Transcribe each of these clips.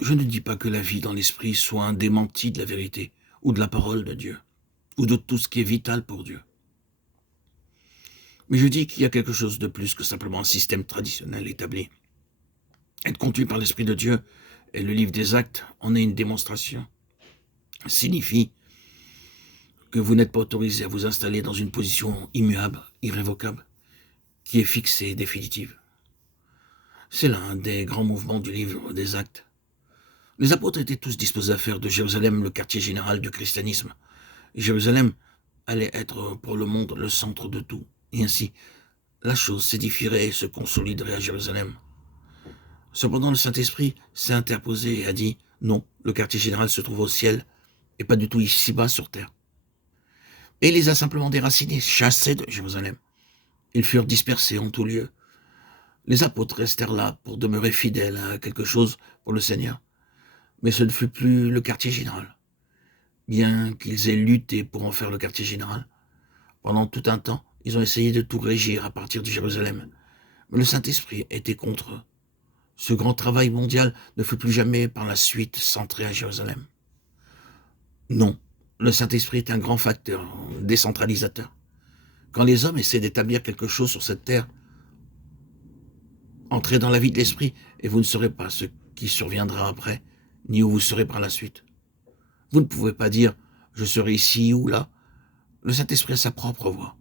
Je ne dis pas que la vie dans l'esprit soit un démenti de la vérité, ou de la parole de Dieu, ou de tout ce qui est vital pour Dieu. Mais je dis qu'il y a quelque chose de plus que simplement un système traditionnel établi. Être conduit par l'Esprit de Dieu, et le livre des Actes en est une démonstration, signifie que vous n'êtes pas autorisé à vous installer dans une position immuable, irrévocable, qui est fixée et définitive. C'est l'un des grands mouvements du livre des Actes. Les apôtres étaient tous disposés à faire de Jérusalem le quartier général du christianisme. Et Jérusalem allait être pour le monde le centre de tout. Et ainsi, la chose s'édifierait et se consoliderait à Jérusalem. Cependant, le Saint-Esprit s'est interposé et a dit « Non, le quartier général se trouve au ciel et pas du tout ici-bas sur terre. » Et il les a simplement déracinés, chassés de Jérusalem. Ils furent dispersés en tout lieu. Les apôtres restèrent là pour demeurer fidèles à quelque chose pour le Seigneur. Mais ce ne fut plus le quartier général. Bien qu'ils aient lutté pour en faire le quartier général, pendant tout un temps, ils ont essayé de tout régir à partir de Jérusalem. Mais le Saint-Esprit était contre eux. Ce grand travail mondial ne fut plus jamais par la suite centré à Jérusalem. Non, le Saint-Esprit est un grand facteur décentralisateur. Quand les hommes essaient d'établir quelque chose sur cette terre, entrez dans la vie de l'Esprit et vous ne saurez pas ce qui surviendra après, ni où vous serez par la suite. Vous ne pouvez pas dire « je serai ici ou là ». Le Saint-Esprit a sa propre voix.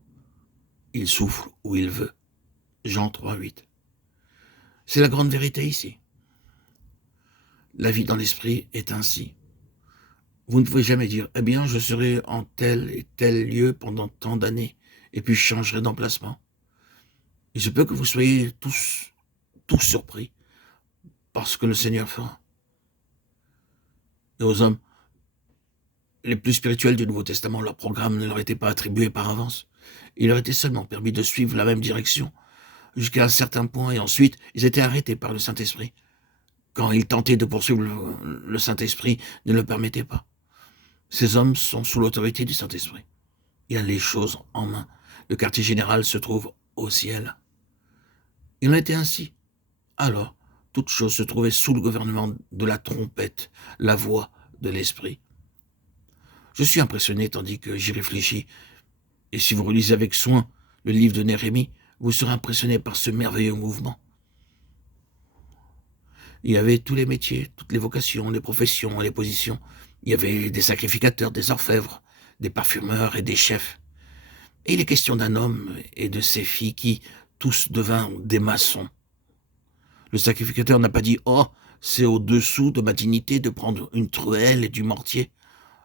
Il souffle où il veut. Jean 3, 8. C'est la grande vérité ici. La vie dans l'Esprit est ainsi. Vous ne pouvez jamais dire « eh bien, je serai en tel et tel lieu pendant tant d'années, et puis je changerai d'emplacement ». Il se peut que vous soyez tous surpris par ce que le Seigneur fera. Et aux hommes les plus spirituels du Nouveau Testament, leur programme ne leur était pas attribué par avance. Il leur était seulement permis de suivre la même direction jusqu'à un certain point, et ensuite ils étaient arrêtés par le Saint-Esprit. Quand ils tentaient de poursuivre, le Saint-Esprit ne le permettait pas. Ces hommes sont sous l'autorité du Saint-Esprit. Il a les choses en main. Le quartier général se trouve au ciel. Il en était ainsi. Alors, toute chose se trouvait sous le gouvernement de la trompette, la voix de l'Esprit. Je suis impressionné tandis que j'y réfléchis. Et si vous relisez avec soin le livre de Néhémie, vous serez impressionné par ce merveilleux mouvement. Il y avait tous les métiers, toutes les vocations, les professions et les positions. Il y avait des sacrificateurs, des orfèvres, des parfumeurs et des chefs. Et il est question d'un homme et de ses filles qui, tous devinrent des maçons. Le sacrificateur n'a pas dit « Oh, c'est au-dessous de ma dignité de prendre une truelle et du mortier ».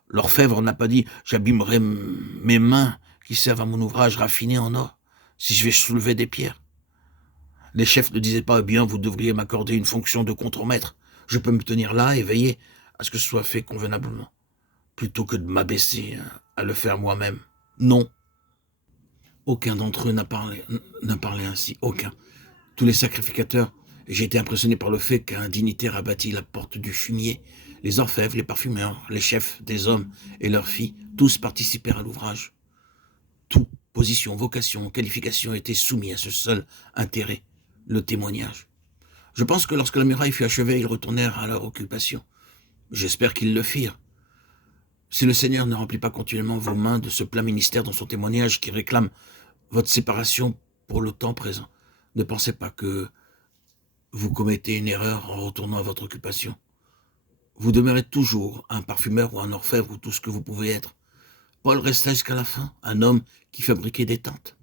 L'orfèvre n'a pas dit « J'abîmerai mes mains qui servent à mon ouvrage raffiné en or si je vais soulever des pierres ». Les chefs ne disaient pas « Eh bien, vous devriez m'accorder une fonction de contremaître. Je peux me tenir là et veiller à ce que ce soit fait convenablement, plutôt que de m'abaisser à le faire moi-même. » Non. Aucun d'entre eux n'a parlé ainsi. Aucun. Tous les sacrificateurs, et j'ai été impressionné par le fait qu'un dignitaire a bâti la porte du fumier. Les orfèvres, les parfumeurs, les chefs des hommes et leurs filles, tous participèrent à l'ouvrage. Tout, position, vocation, qualification, étaient soumis à ce seul intérêt, le témoignage. Je pense que lorsque la muraille fut achevée, ils retournèrent à leur occupation. J'espère qu'ils le firent. Si le Seigneur ne remplit pas continuellement vos mains de ce plein ministère dans son témoignage qui réclame votre séparation pour le temps présent, ne pensez pas que vous commettez une erreur en retournant à votre occupation. Vous demeurez toujours un parfumeur ou un orfèvre ou tout ce que vous pouvez être. Paul resta jusqu'à la fin, un homme qui fabriquait des tentes.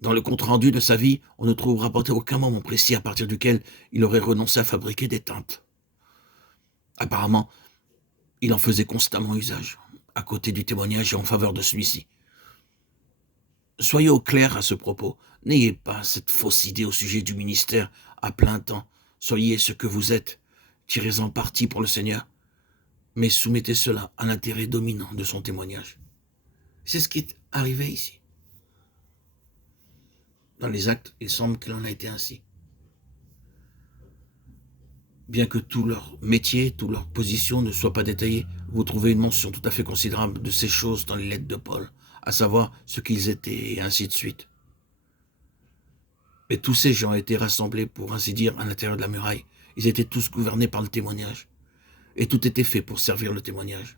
Dans le compte-rendu de sa vie, on ne trouve rapporté aucun moment précis à partir duquel il aurait renoncé à fabriquer des tentes. Apparemment, il en faisait constamment usage, à côté du témoignage et en faveur de celui-ci. Soyez au clair à ce propos. N'ayez pas cette fausse idée au sujet du ministère à plein temps. Soyez ce que vous êtes. Tirez-en parti pour le Seigneur. Mais soumettez cela à l'intérêt dominant de son témoignage. C'est ce qui est arrivé ici. Dans les actes, il semble qu'il en a été ainsi. Bien que tout leur métier, toute leur position ne soit pas détaillée, vous trouvez une mention tout à fait considérable de ces choses dans les lettres de Paul, à savoir ce qu'ils étaient et ainsi de suite. Mais tous ces gens étaient rassemblés, pour ainsi dire, à l'intérieur de la muraille. Ils étaient tous gouvernés par le témoignage. Et tout était fait pour servir le témoignage.